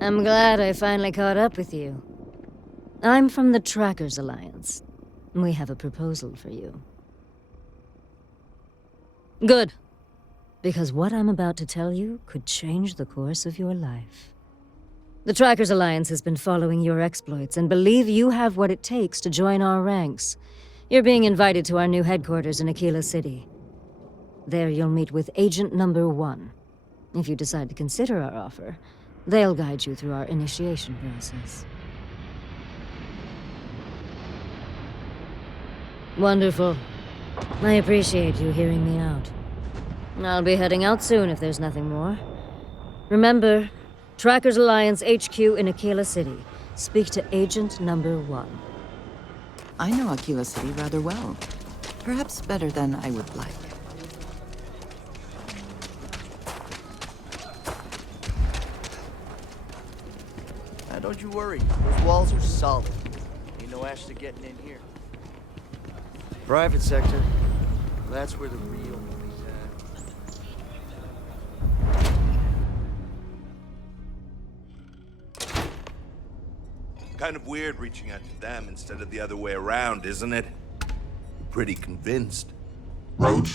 I'm glad I finally caught up with you. I'm from the Trackers Alliance. We have a proposal for you. Good. Because what I'm about to tell you could change the course of your life. The Trackers Alliance has been following your exploits and believe you have what it takes to join our ranks. You're being invited to our new headquarters in Aquila City. There you'll meet with Agent Number 1. If you decide to consider our offer, they'll guide you through our initiation process. Wonderful. I appreciate you hearing me out. I'll be heading out soon if there's nothing more. Remember, Trackers Alliance HQ in Aquila City. Speak to Agent Number 1. I know Aquila City rather well. Perhaps better than I would like. Don't you worry. Those walls are solid. Ain't no Ashley getting in here. Private sector. That's where the real money's at. Kind of weird reaching out to them instead of the other way around, isn't it? You're pretty convinced. Roach?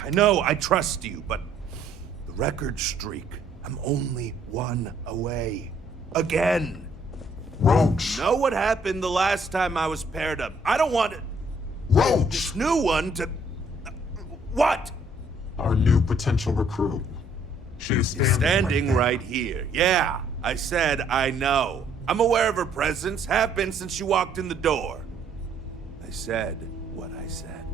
I know, I trust you, but the record streak. I'm only one away. Again. Roach! Know what happened the last time I was paired up? I don't want it. Roach! This new one to... What? Our new potential recruit. She is Standing right here. Yeah, I said I know. I'm aware of her presence, have been since she walked in the door. I said what I said.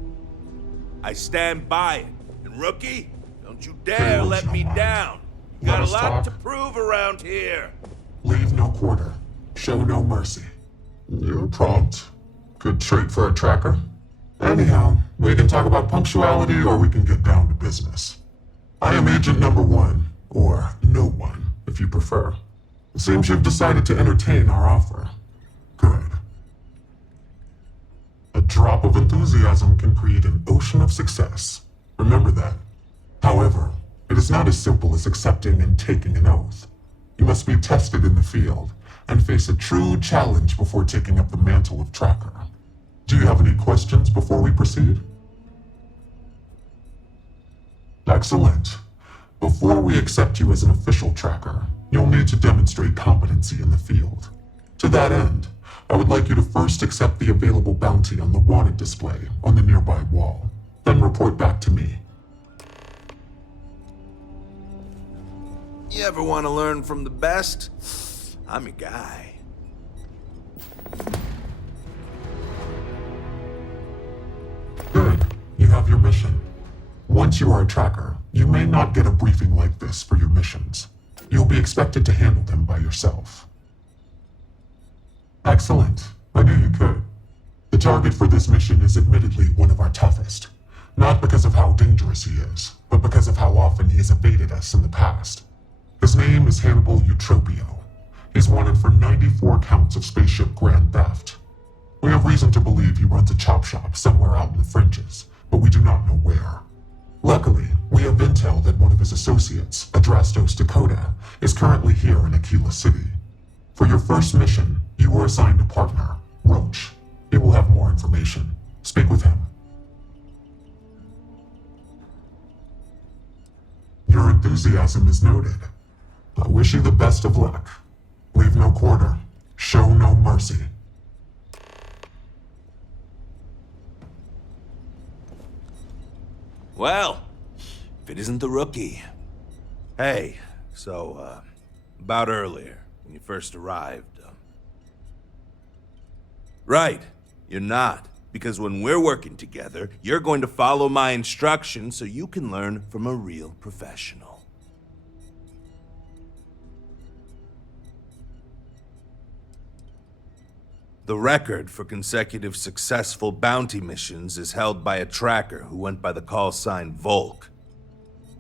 I stand by it. And rookie, don't you dare let me down. You got a lot to prove around here. Leave no quarter. Show no mercy. You're prompt. Good trait for a tracker. Anyhow, we can talk about punctuality or we can get down to business. I am Agent Number 1, or No One, if you prefer. It seems you've decided to entertain our offer. Good. A drop of enthusiasm can create an ocean of success. Remember that. However, it is not as simple as accepting and taking an oath. You must be tested in the field and face a true challenge before taking up the mantle of tracker. Do you have any questions before we proceed? Excellent. Before we accept you as an official tracker, you'll need to demonstrate competency in the field. To that end, I would like you to first accept the available bounty on the wanted display on the nearby wall, then report back to me. You ever want to learn from the best? I'm your guy. Good. You have your mission. Once you are a tracker, you may not get a briefing like this for your missions. You'll be expected to handle them by yourself. Excellent. I knew you could. The target for this mission is admittedly one of our toughest. Not because of how dangerous he is, but because of how often he has evaded us in the past. His name is Hannibal Eutropio. He's wanted for 94 counts of spaceship grand theft. We have reason to believe he runs a chop shop somewhere out in the fringes, but we do not know where. Luckily, we have intel that one of his associates, Adrastos Dakota, is currently here in Aquila City. For your first mission, you were assigned a partner, Roach. He will have more information. Speak with him. Your enthusiasm is noted. I wish you the best of luck. Leave no quarter. Show no mercy. Well, if it isn't the rookie. Hey, so, about earlier, when you first arrived. Right, you're not. Because when we're working together, you're going to follow my instructions so you can learn from a real professional. The record for consecutive successful bounty missions is held by a tracker who went by the call sign Volk.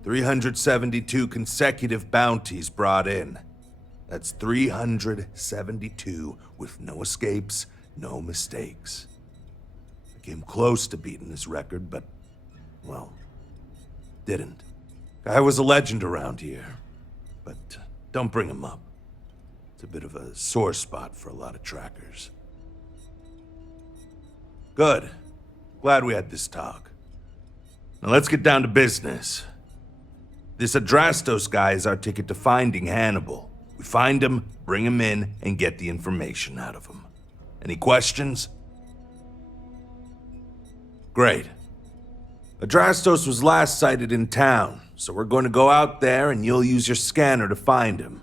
372 consecutive bounties brought in. That's 372 with no escapes, no mistakes. I came close to beating this record, but, well, didn't. Guy was a legend around here, but don't bring him up. It's a bit of a sore spot for a lot of trackers. Good. Glad we had this talk. Now let's get down to business. This Adrastos guy is our ticket to finding Hannibal. We find him, bring him in, and get the information out of him. Any questions? Great. Adrastos was last sighted in town, so we're going to go out there and you'll use your scanner to find him.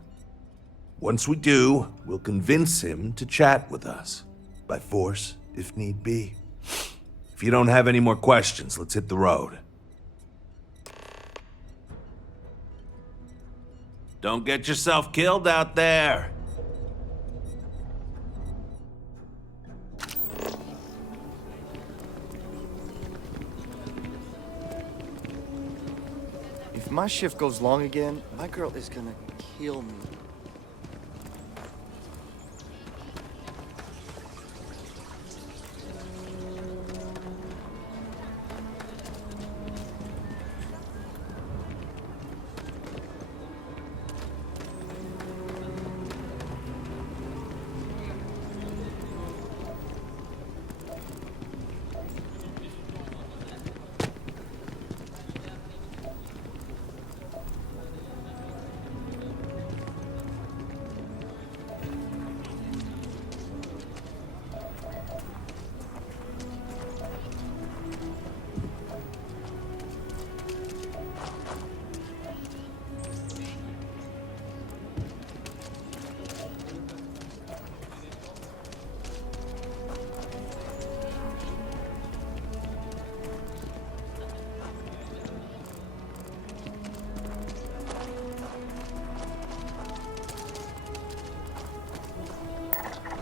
Once we do, we'll convince him to chat with us. By force, if need be. If you don't have any more questions, let's hit the road. Don't get yourself killed out there. If my shift goes long again, my girl is gonna kill me.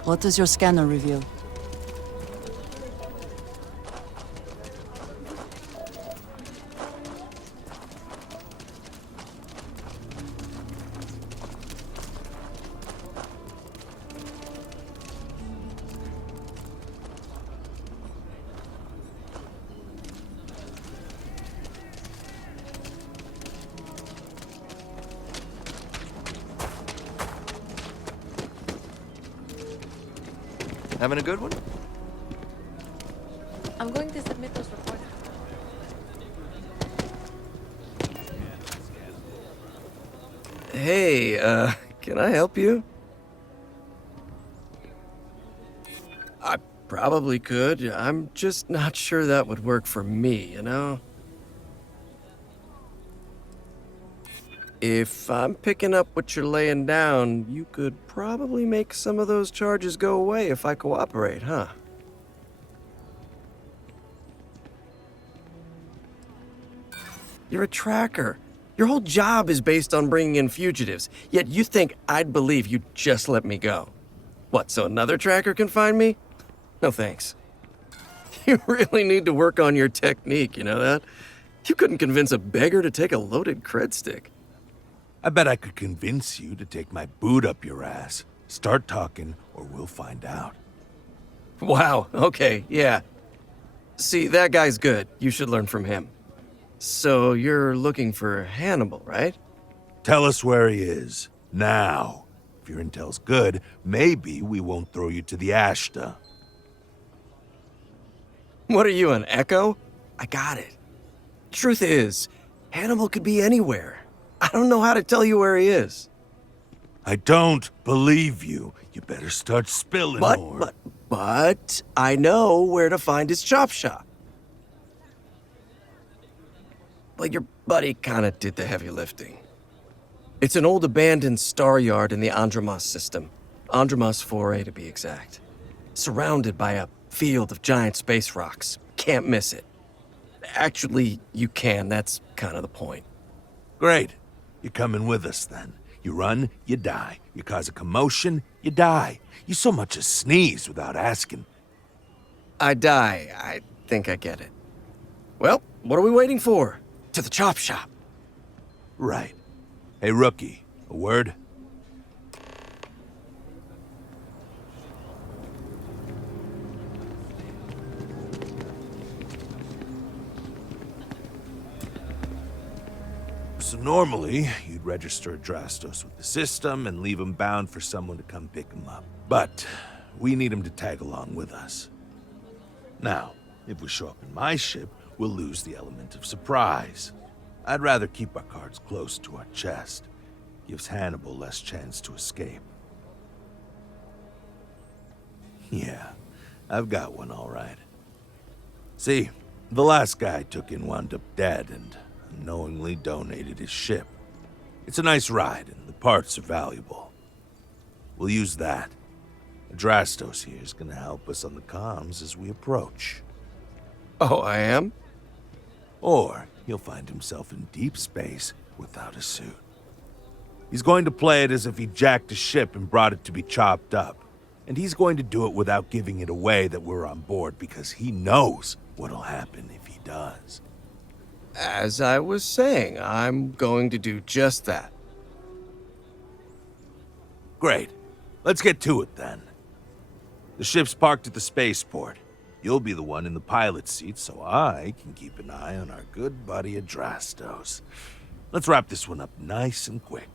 What does your scanner reveal? Having a good one? I'm going to submit those reports. Hey, can I help you? I probably could. I'm just not sure that would work for me, you know? If I'm picking up what you're laying down, you could probably make some of those charges go away if I cooperate, huh? You're a tracker. Your whole job is based on bringing in fugitives, yet you think I'd believe you'd just let me go. What, so another tracker can find me? No thanks. You really need to work on your technique, you know that? You couldn't convince a beggar to take a loaded cred stick. I bet I could convince you to take my boot up your ass. Start talking, or we'll find out. Wow, okay, yeah. See, that guy's good. You should learn from him. So you're looking for Hannibal, right? Tell us where he is, now. If your intel's good, maybe we won't throw you to the Ashta. What are you, an echo? I got it. Truth is, Hannibal could be anywhere. I don't know how to tell you where he is. I don't believe you. You better start spilling more. But I know where to find his chop shop. Well, your buddy kinda did the heavy lifting. It's an old abandoned star yard in the Andromos system. Andromos 4A to be exact. Surrounded by a field of giant space rocks. Can't miss it. Actually, you can. That's kind of the point. Great. You're coming with us, then. You run, you die. You cause a commotion, you die. You so much as sneeze without asking. I die. I think I get it. Well, what are we waiting for? To the chop shop. Right. Hey, rookie, a word? So normally, you'd register Adrastos with the system and leave him bound for someone to come pick him up. But we need him to tag along with us. Now, if we show up in my ship, we'll lose the element of surprise. I'd rather keep our cards close to our chest. Gives Hannibal less chance to escape. Yeah, I've got one all right. See, the last guy I took in wound up dead and unknowingly donated his ship. It's a nice ride and the parts are valuable. We'll use that. Adrastos here is gonna help us on the comms as we approach. Oh, I am? Or he'll find himself in deep space without a suit. He's going to play it as if he jacked a ship and brought it to be chopped up. And he's going to do it without giving it away that we're on board because he knows what'll happen if he does. As I was saying, I'm going to do just that. Great. Let's get to it then. The ship's parked at the spaceport. You'll be the one in the pilot's seat so I can keep an eye on our good buddy Adrastos. Let's wrap this one up nice and quick.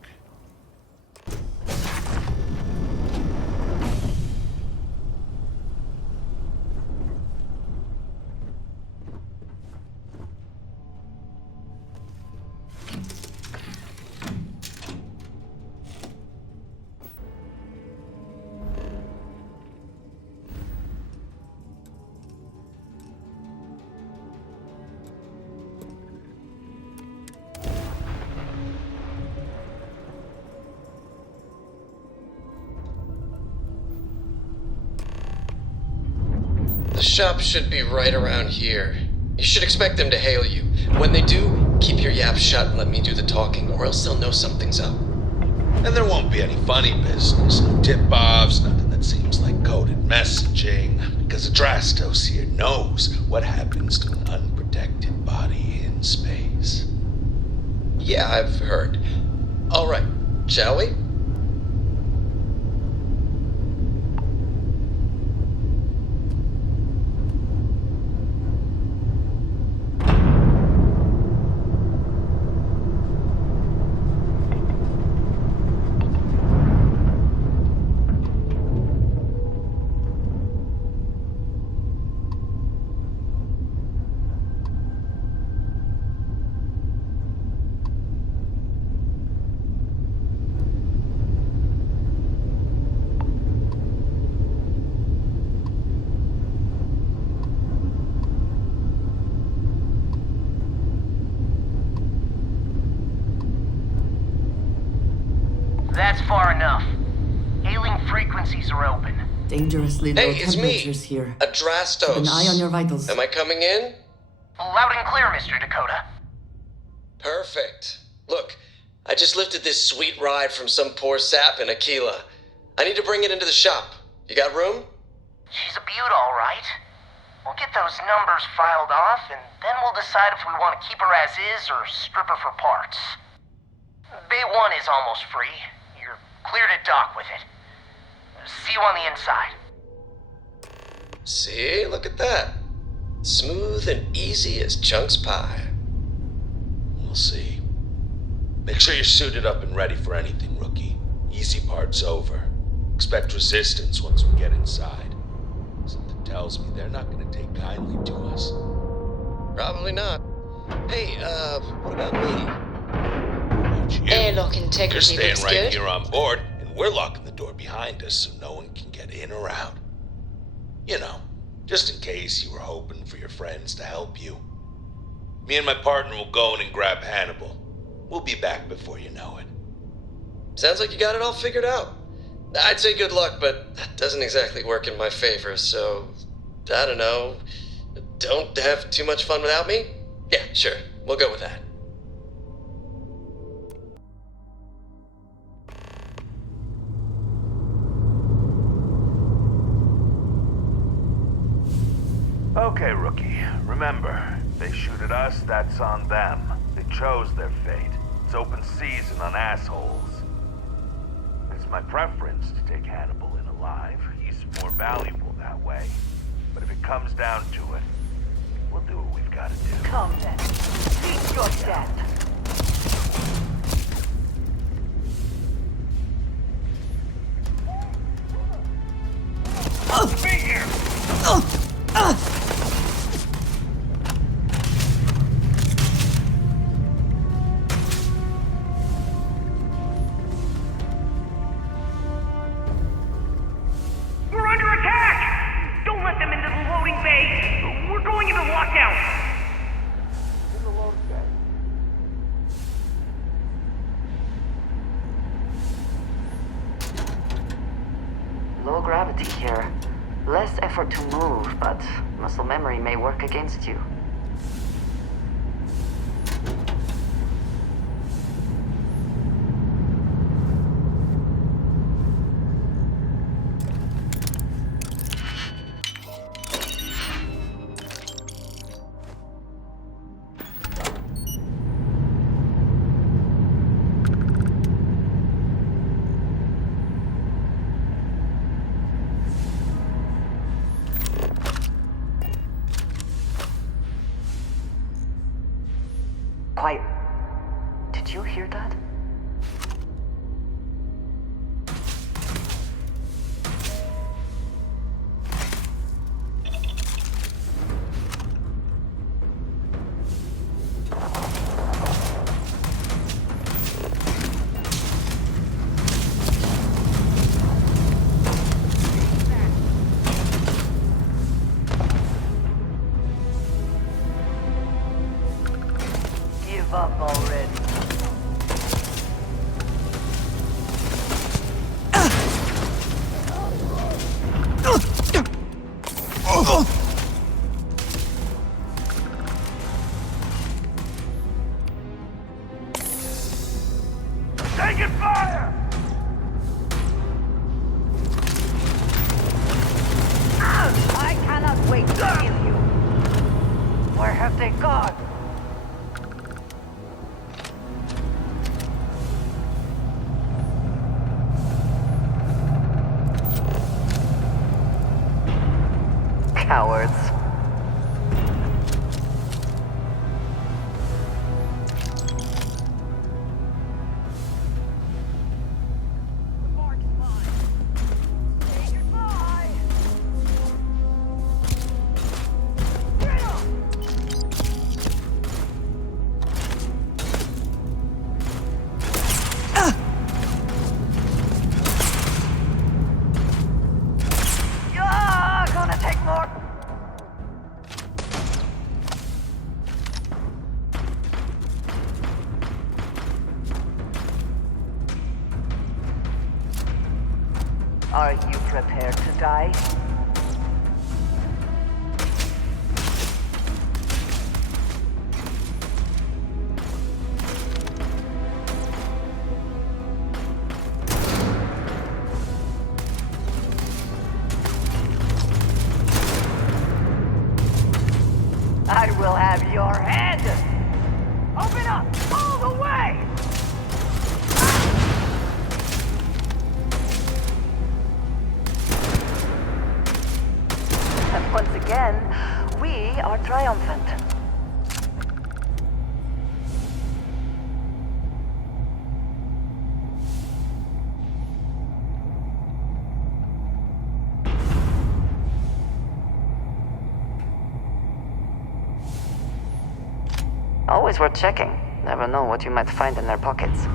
The shop should be right around here. You should expect them to hail you. When they do, keep your yaps shut and let me do the talking, or else they'll know something's up. And there won't be any funny business, no tip-offs, nothing that seems like coded messaging, because Adrastos here knows what happens to an unprotected body in space. Yeah, I've heard. All right, shall we? That's far enough. Hailing frequencies are open. Dangerously low Hey, it's me, temperatures here. Adrastos. Keep an eye on your vitals. Am I coming in? Loud and clear, Mr. Dakota. Perfect. Look, I just lifted this sweet ride from some poor sap in Aquila. I need to bring it into the shop. You got room? She's a beaut, all right. We'll get those numbers filed off, and then we'll decide if we want to keep her as is or strip her for parts. Bay 1 is almost free. You're clear to dock with it. See you on the inside. See, look at that. Smooth and easy as Chunk's pie. We'll see. Make sure you're suited up and ready for anything, rookie. Easy part's over. Expect resistance once we get inside. Something tells me they're not gonna take kindly to us. Probably not. Hey, what about me? About you? Airlock You're integrity staying looks right good. here on board, and we're locking the door behind us so no one can get in or out. You know, just in case you were hoping for your friends to help you. Me and my partner will go in and grab Hannibal. We'll be back before you know it. Sounds like you got it all figured out. I'd say good luck, but that doesn't exactly work in my favor, so I don't know. Don't have too much fun without me? Yeah, sure. We'll go with that. Okay, rookie. Remember, they shoot at us, that's on them. They chose their fate. It's open season on assholes. It's my preference to take Hannibal in alive. He's more valuable that way. But if it comes down to it, we'll do what we've got to do. Come then. Meet your death. to move, but muscle memory may work against you. Quiet. Did you hear that? Give up already. Taking fire! I cannot wait to kill you. Where have they gone? Cowards. Gonna take more. Are you prepared to die? I will have your head! Open up! All the way! And once again, we are triumphant. Always worth checking. Never know what you might find in their pockets.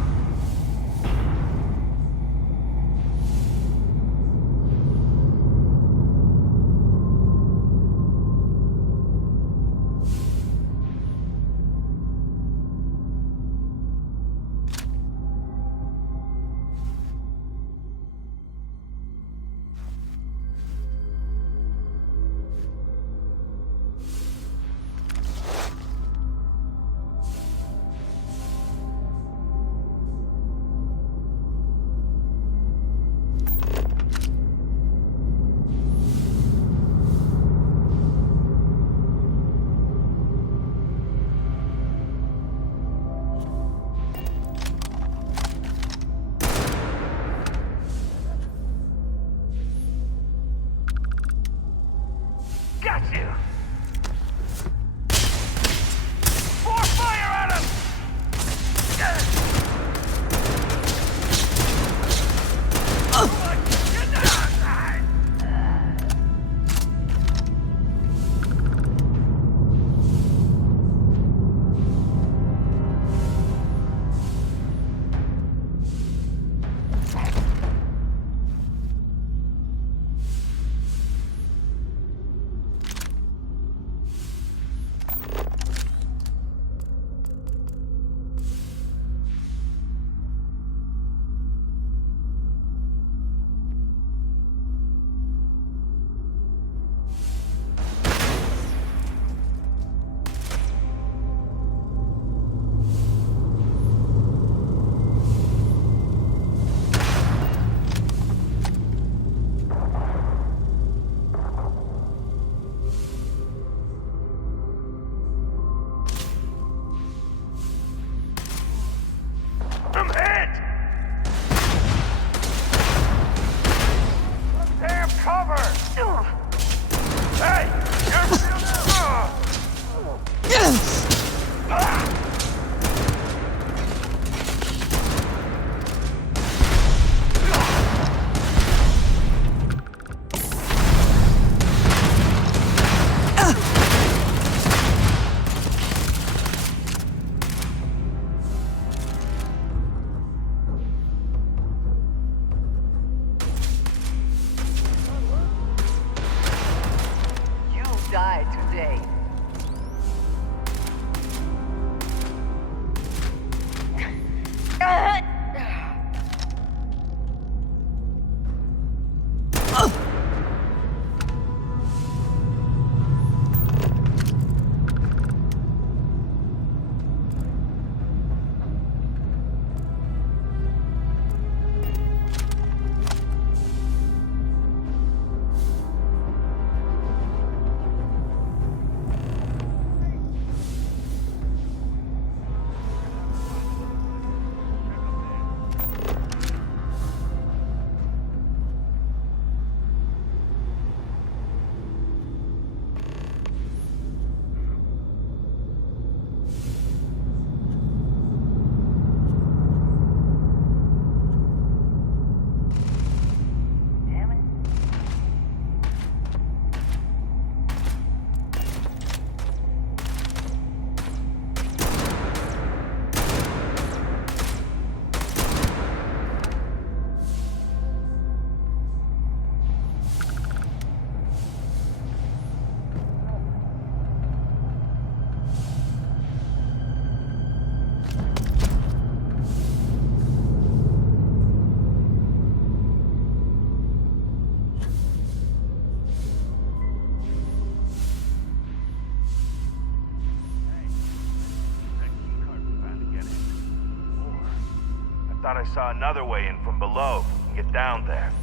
Thought I saw another way in from below. If we can get down there.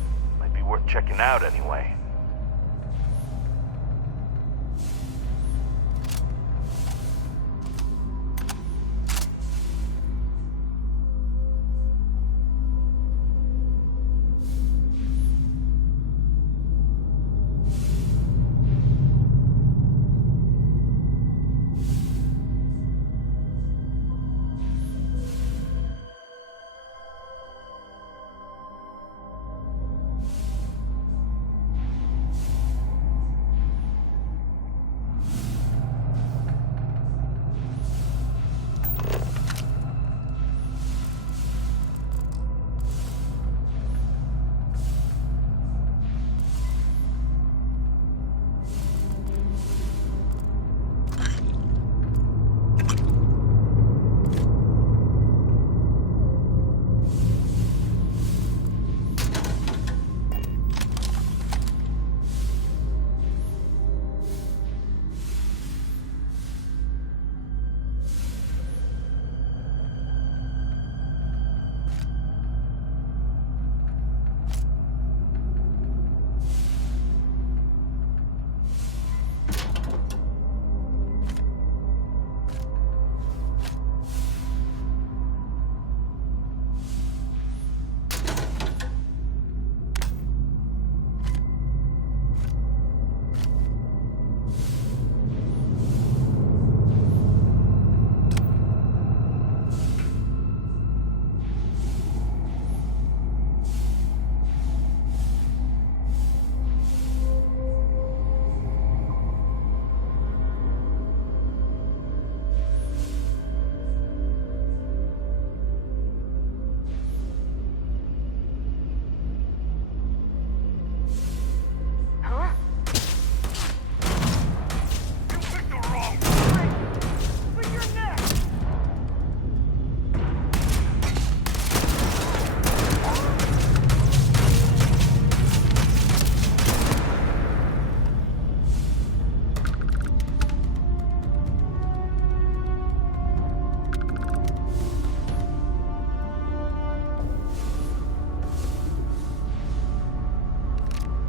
Might be worth checking out anyway.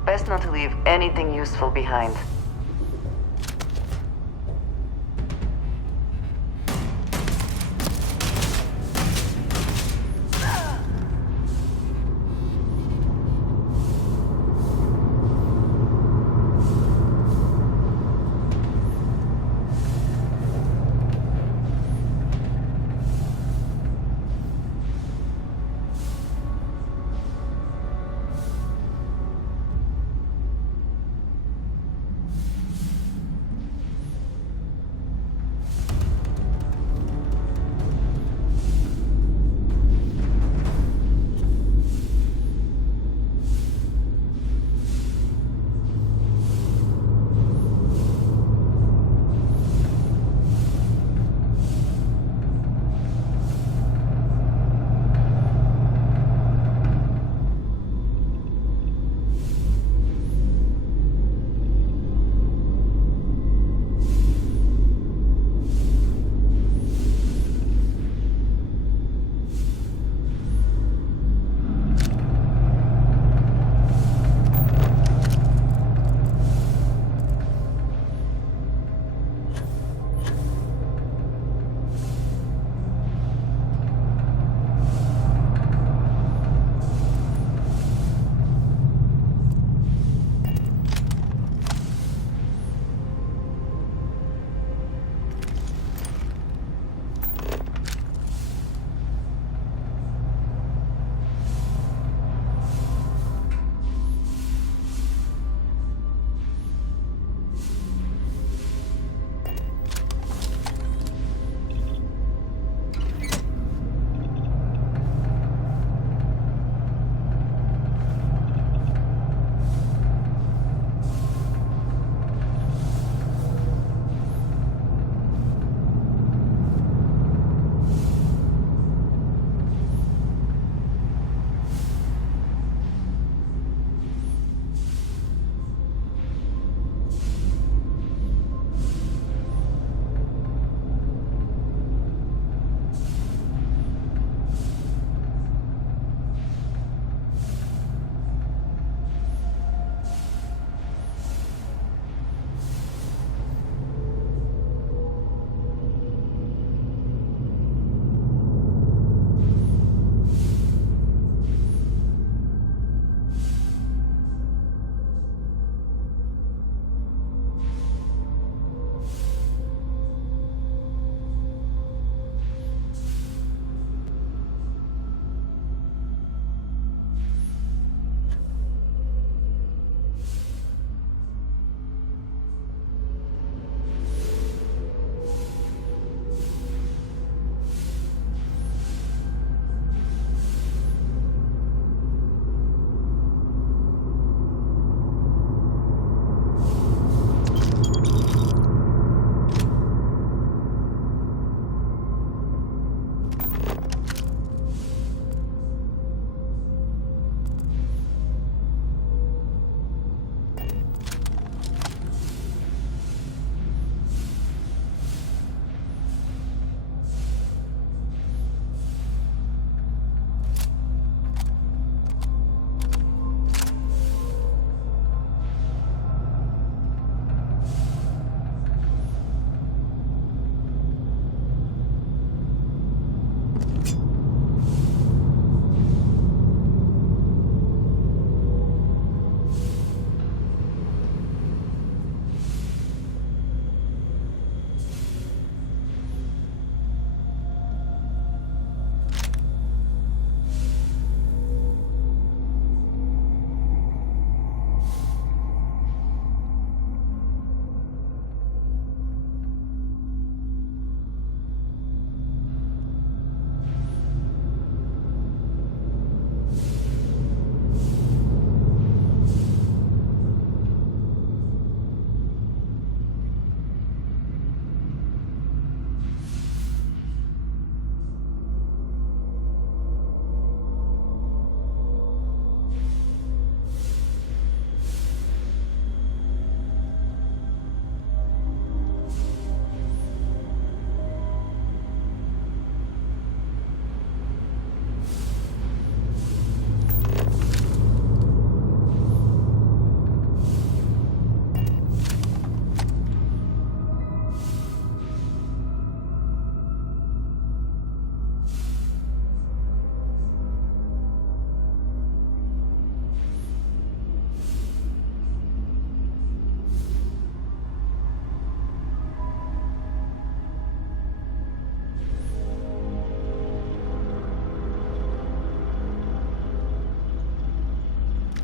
Best not to leave anything useful behind.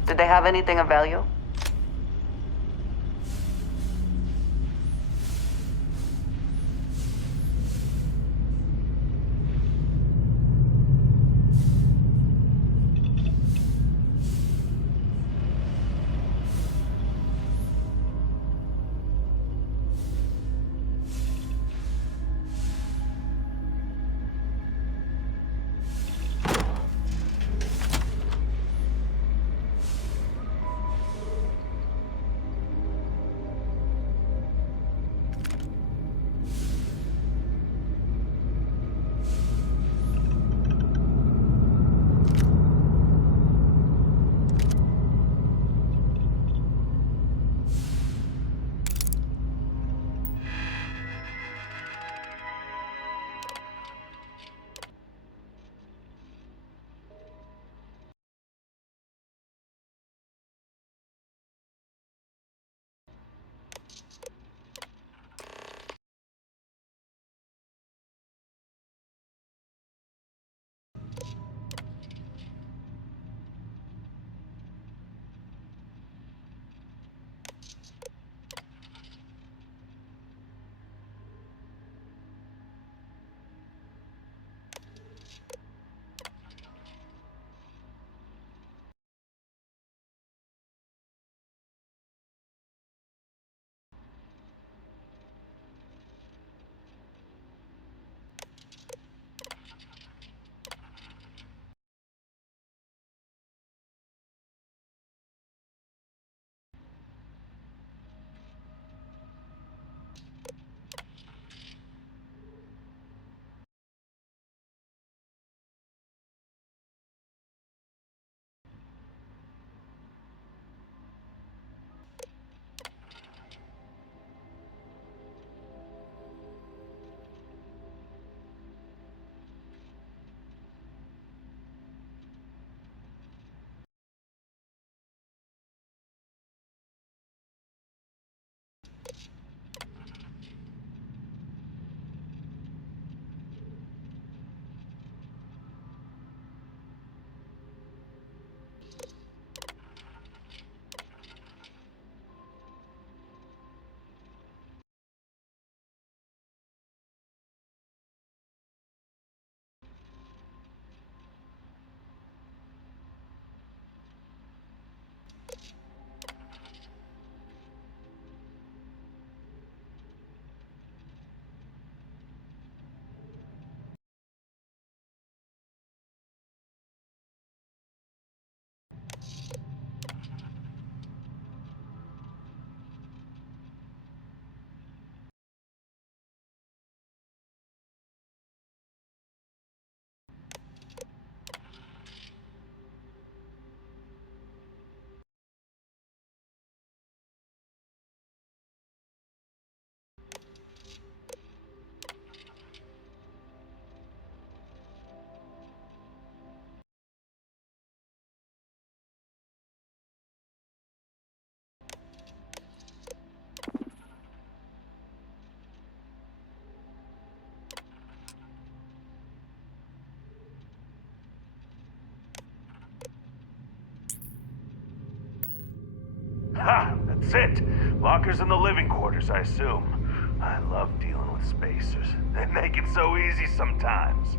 Did they have anything of value? Ha! That's it. Lockers in the living quarters, I assume. I love dealing with spacers. They make it so easy sometimes.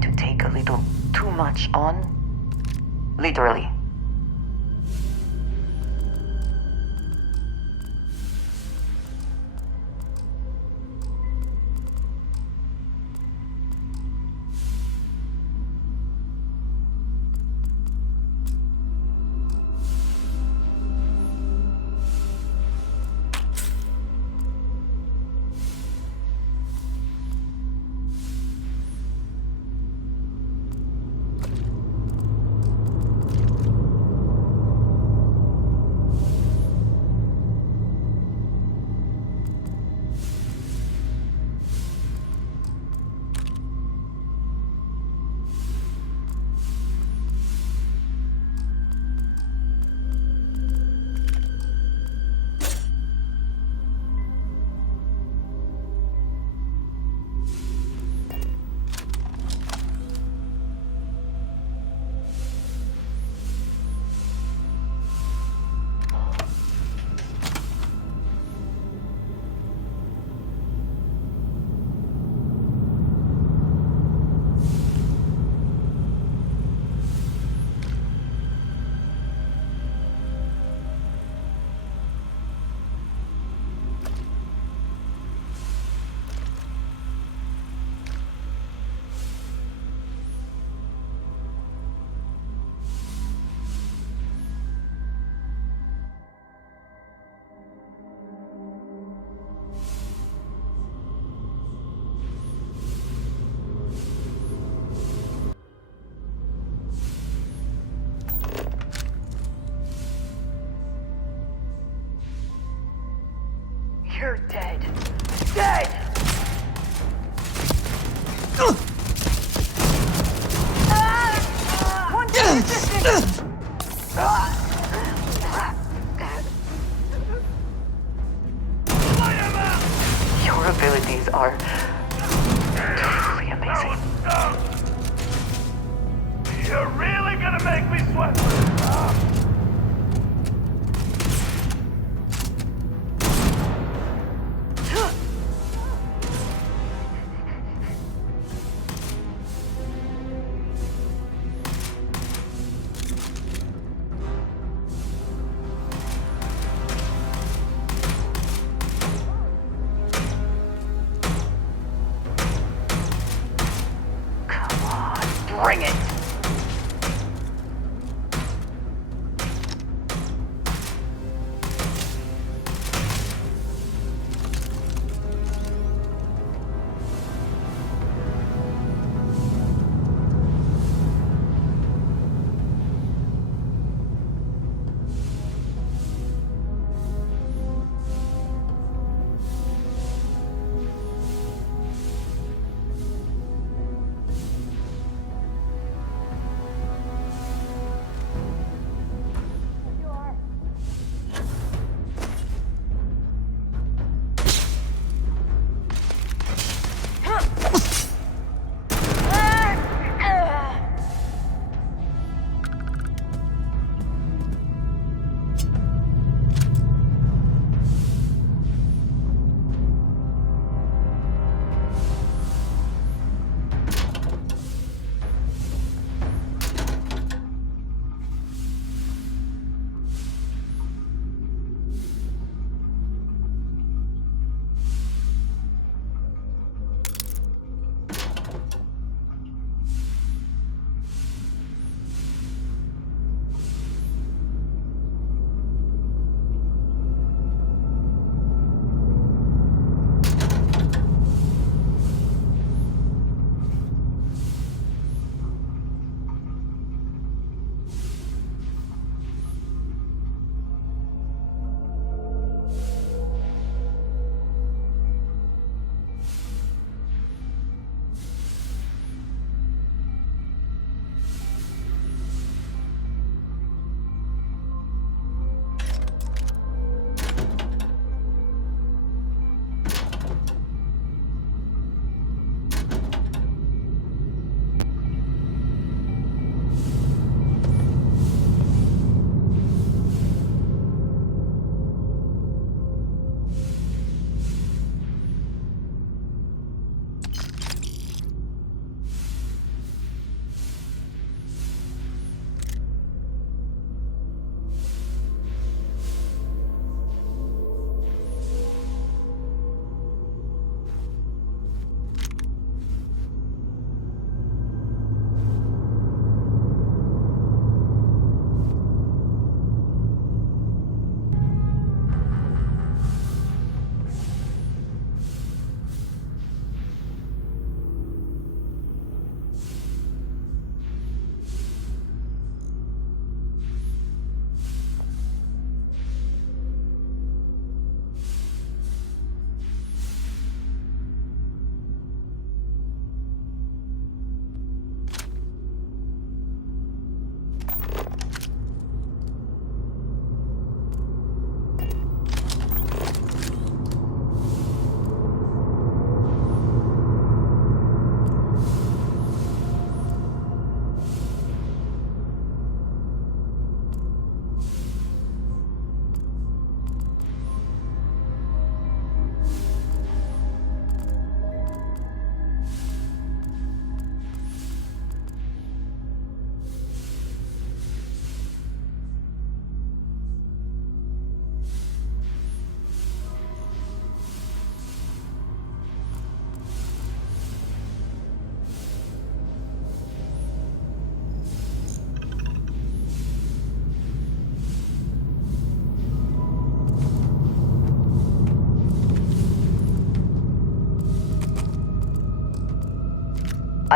trying to take a little too much on. Literally. You're dead. Dead! Your abilities are truly amazing. You're really gonna make me sweat. Bring it!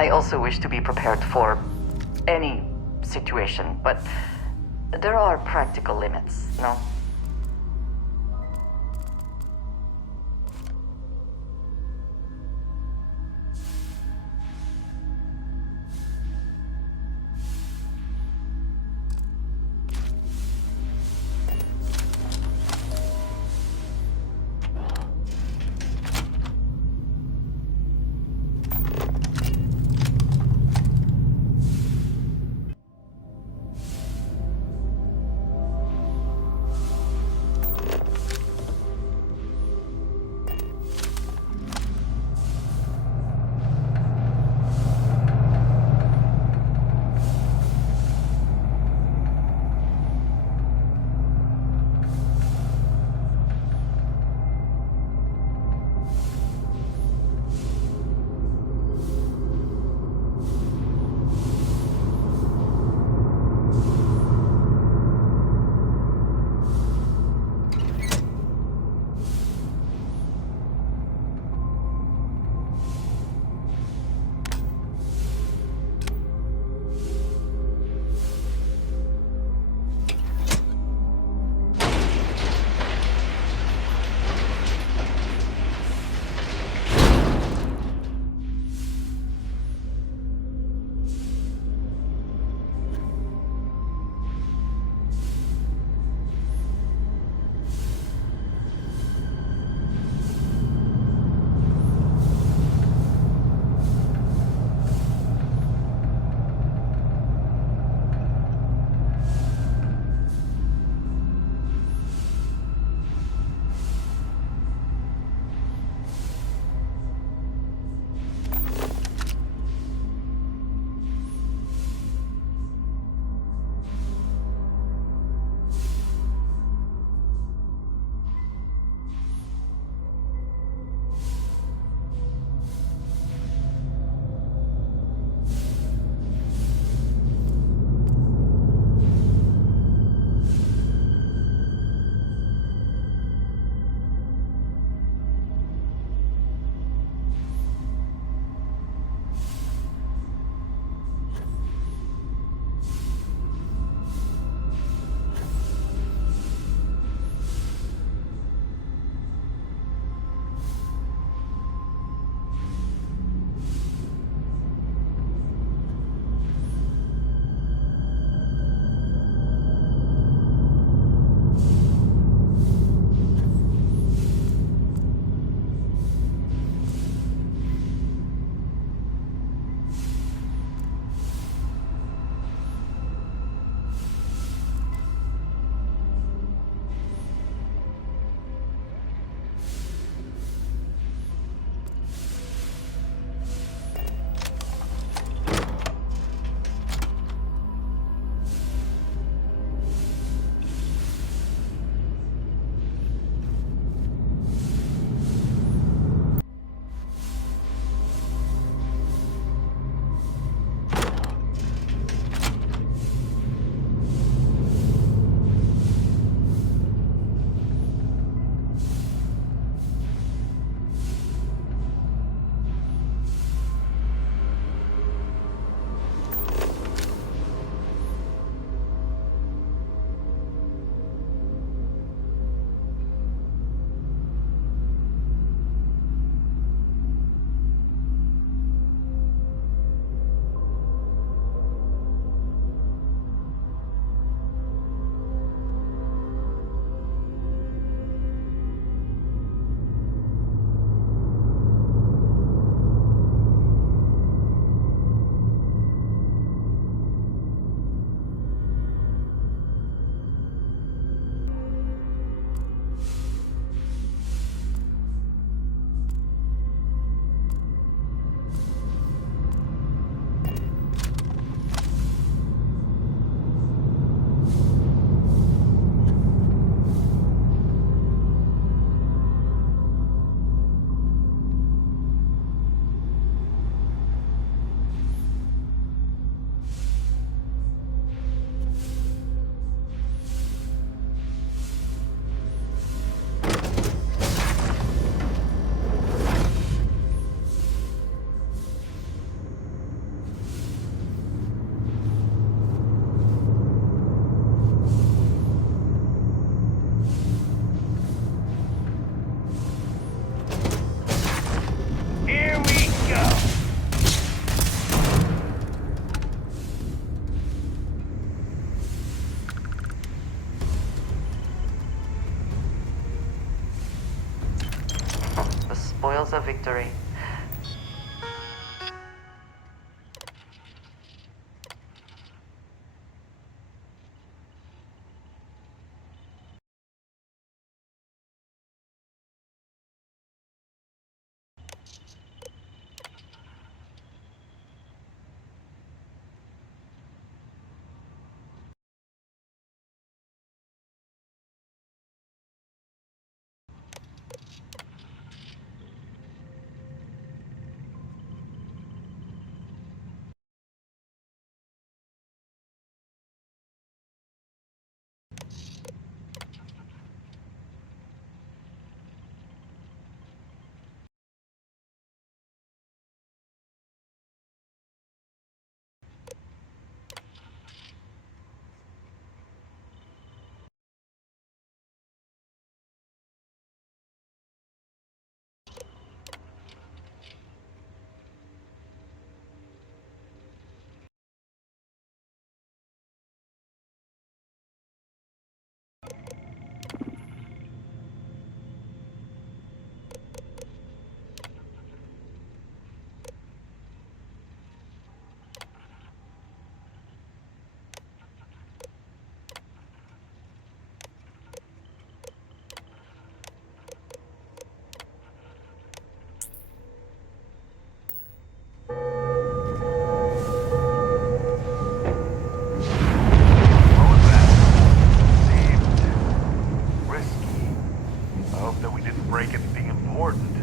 I also wish to be prepared for any situation, but there are practical limits, no? spoils of victory. What was that? Seemed risky. I hope that we didn't break anything important.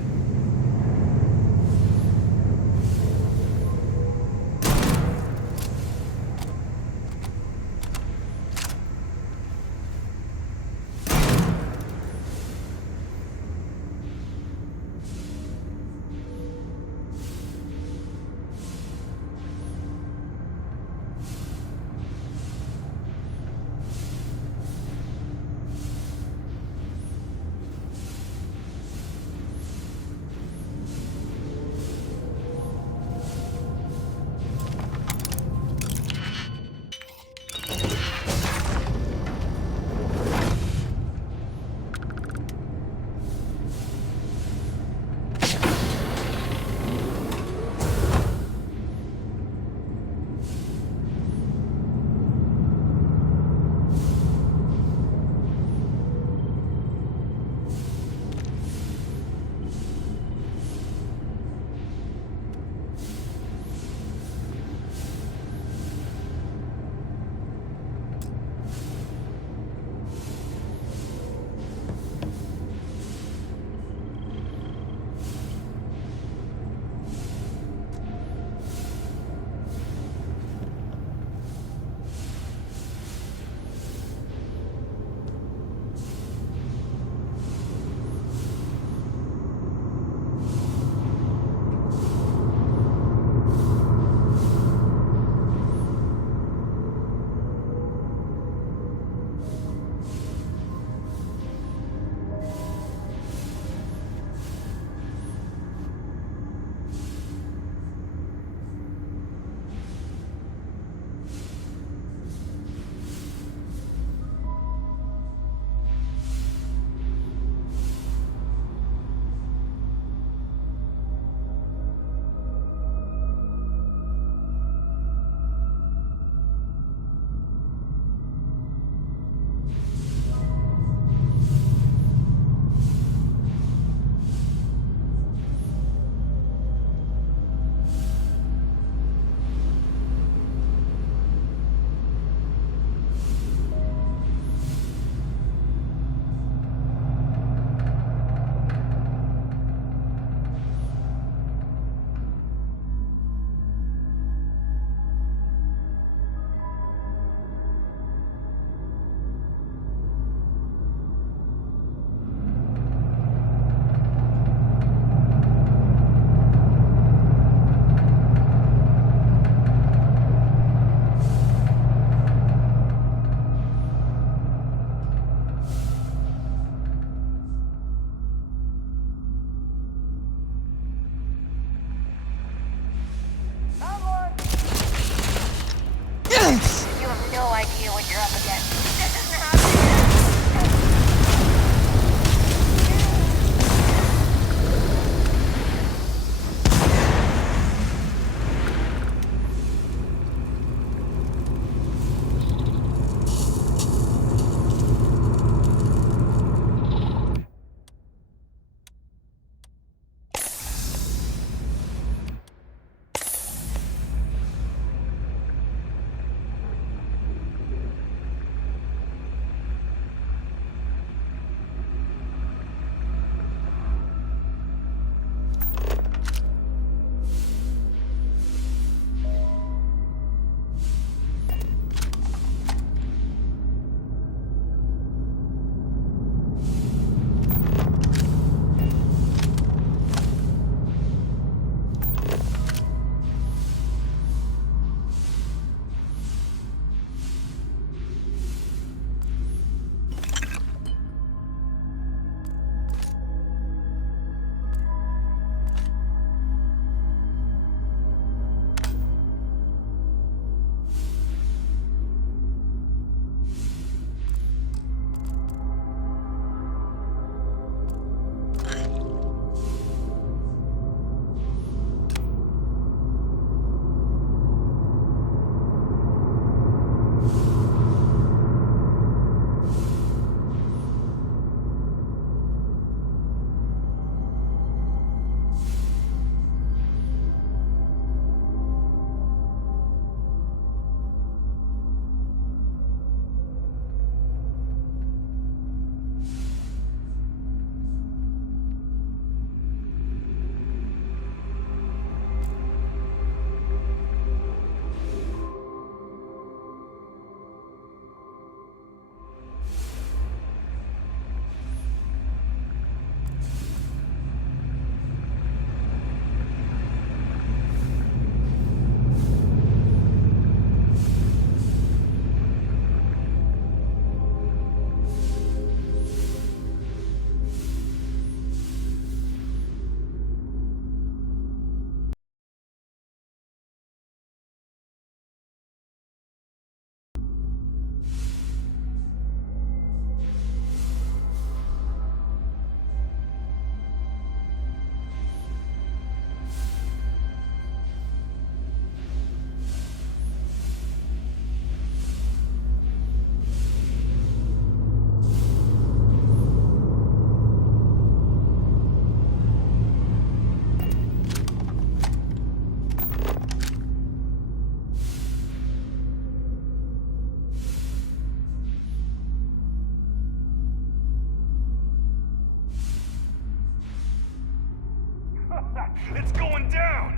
It's going down!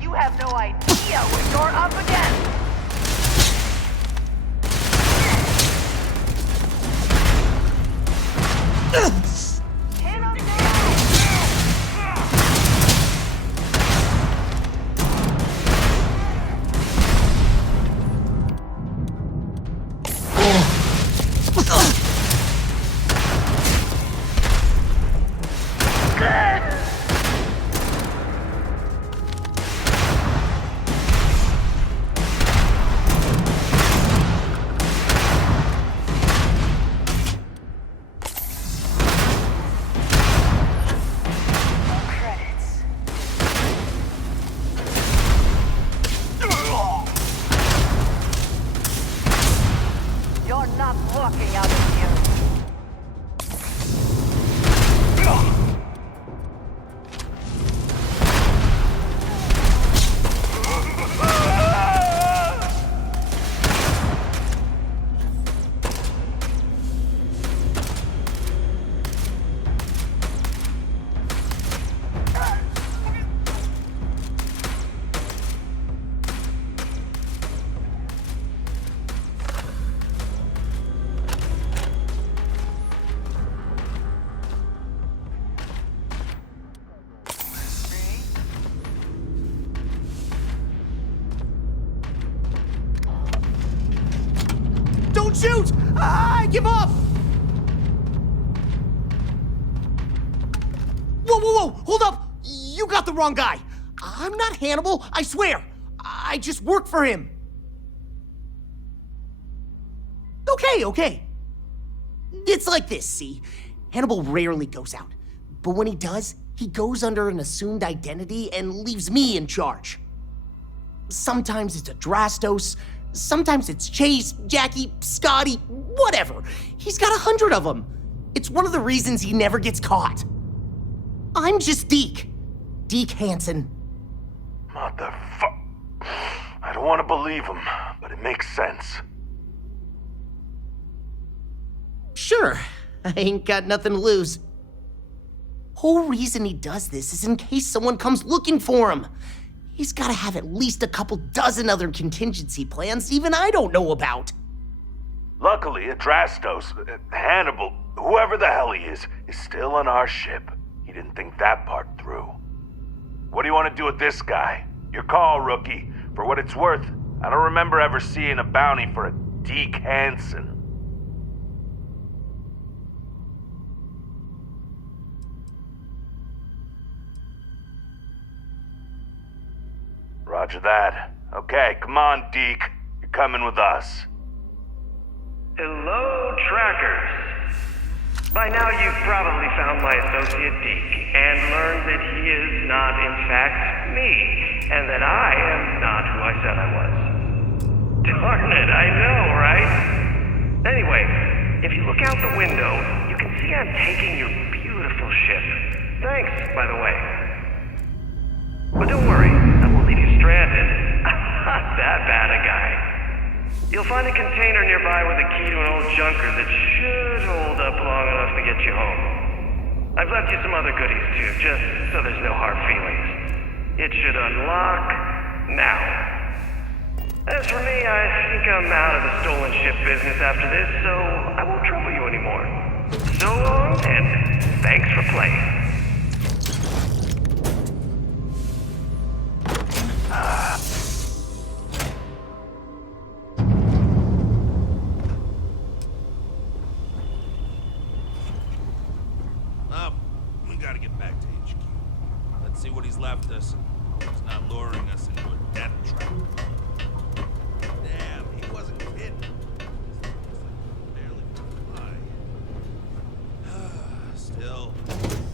You have no idea what you're up against! Hit him now! Credits. You're not walking out of here. Don't shoot! I give up! Whoa, whoa, whoa! Hold up! You got the wrong guy! I'm not Hannibal, I swear! I just work for him! Okay. It's like this, see? Hannibal rarely goes out. But when he does, he goes under an assumed identity and leaves me in charge. Sometimes it's a Drastos, sometimes it's Chase, Jackie, Scotty, whatever. He's got 100 of them. It's one of the reasons he never gets caught. I'm just Deke. Deke Hansen. Motherfuck. I don't want to believe him, but it makes sense. Sure, I ain't got nothing to lose. Whole reason he does this is in case someone comes looking for him. He's gotta have at least a couple dozen other contingency plans even I don't know about. Luckily, Adrastos, Hannibal, whoever the hell he is still on our ship. He didn't think that part through. What do you want to do with this guy? Your call, rookie. For what it's worth, I don't remember ever seeing a bounty for a Deke Hansen. Roger that. Okay, come on, Deke. You're coming with us. Hello, trackers. By now you've probably found my associate Deke and learned that he is not in fact me, and that I am not who I said I was. Darn it, I know, right? Anyway, if you look out the window, you can see I'm taking your beautiful ship. Thanks, by the way. But don't worry, I won't leave you stranded. I'm not that bad a guy. You'll find a container nearby with a key to an old junker that should hold up long enough to get you home. I've left you some other goodies too, just so there's no hard feelings. It should unlock now. As for me, I think I'm out of the stolen ship business after this, so I won't trouble you anymore. So long, and thanks for playing. We gotta get back to HQ. Let's see what he's left us. He's not luring us into a death trap. Damn, he wasn't kidding. Barely fly. Still,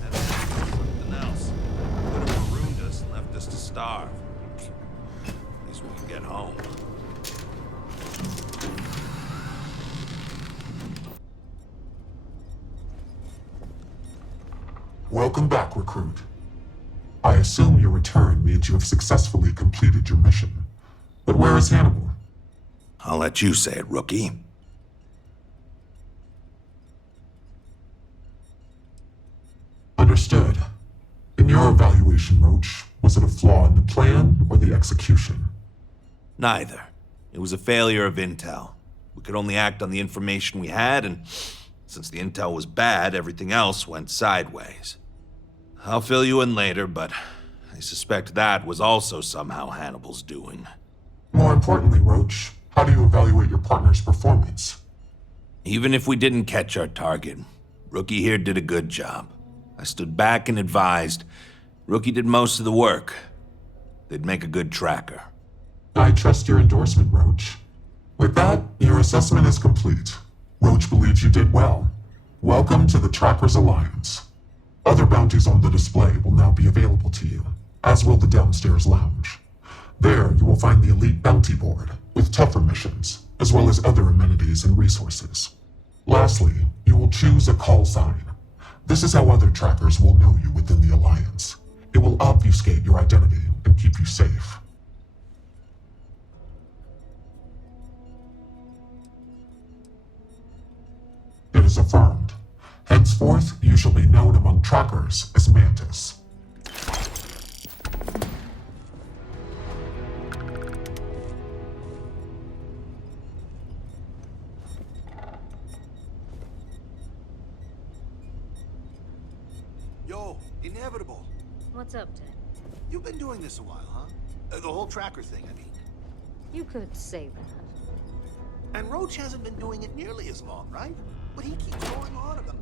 that's something else. Could have marooned us and left us to starve. At least we can get home. Welcome back, recruit. I assume your return means you have successfully completed your mission. But where is Hannibal? I'll let you say it, rookie. Understood. In your evaluation, Roach, was it a flaw in the plan or the execution? Neither. It was a failure of intel. We could only act on the information we had, and since the intel was bad, everything else went sideways. I'll fill you in later, but I suspect that was also somehow Hannibal's doing. More importantly, Roach, how do you evaluate your partner's performance? Even if we didn't catch our target, Rookie here did a good job. I stood back and advised. Rookie did most of the work. They'd make a good tracker. I trust your endorsement, Roach. With that, your assessment is complete. Roach believes you did well. Welcome to the Trackers Alliance. Other bounties on the display will now be available to you, as will the downstairs lounge. There, you will find the Elite Bounty Board, with tougher missions, as well as other amenities and resources. Lastly, you will choose a call sign. This is how other trackers will know you within the Alliance. It will obfuscate your identity and keep you safe. It is affirmed. Henceforth, you shall be known among trackers as Mantis. Yo, Inevitable. What's up, Ted? You've been doing this a while, huh? The whole tracker thing, I mean. You could say that. And Roach hasn't been doing it nearly as long, right? But he keeps going on about